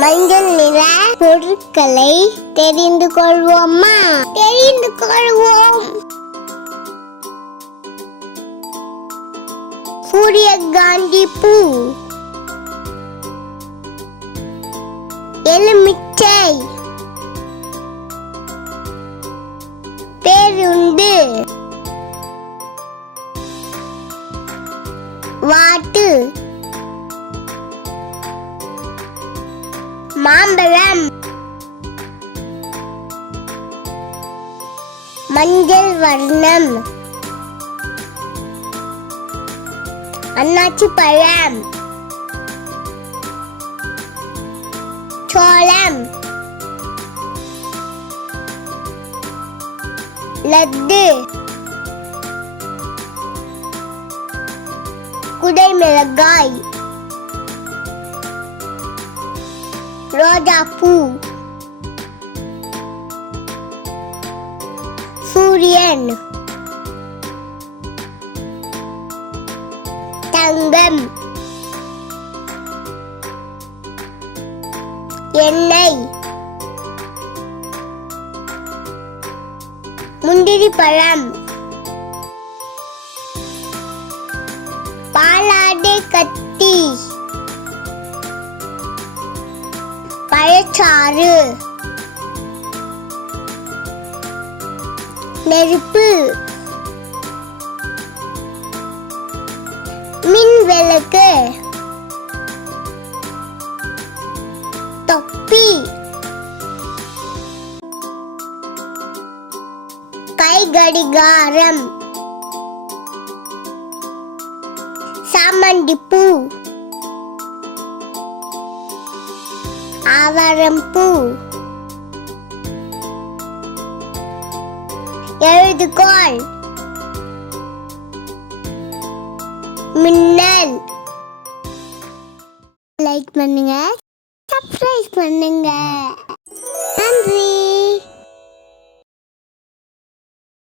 மஞ்சள் நிற பொருட்களை தெரிந்து கொள்வோமா? தெரிந்து கொள்வோம். சூரியகாந்தி பூ, எலுமிச்சை, பேருந்து, வாட்டு, மாம்பழம், மஞ்சள் வர்ணம், அன்னாச்சி பழம், சோளம், லட்டு, குடைமிளகாய், ரோஜாப்பூ, சூரியன், தங்கம், எண்ணெய், முந்திரி பழம், பாலாடை கத்தி, பழச்சாறு, நெருப்பு, மின் விளக்கு, தொப்பி, கை கடிகாரம், சாமந்திப்பூ, ஆவாரம்பூ, எழுதுகோல், மின்னல். லைக் பண்ணுங்க, சப்ஸ்கிரைப் பண்ணுங்க. நன்றி.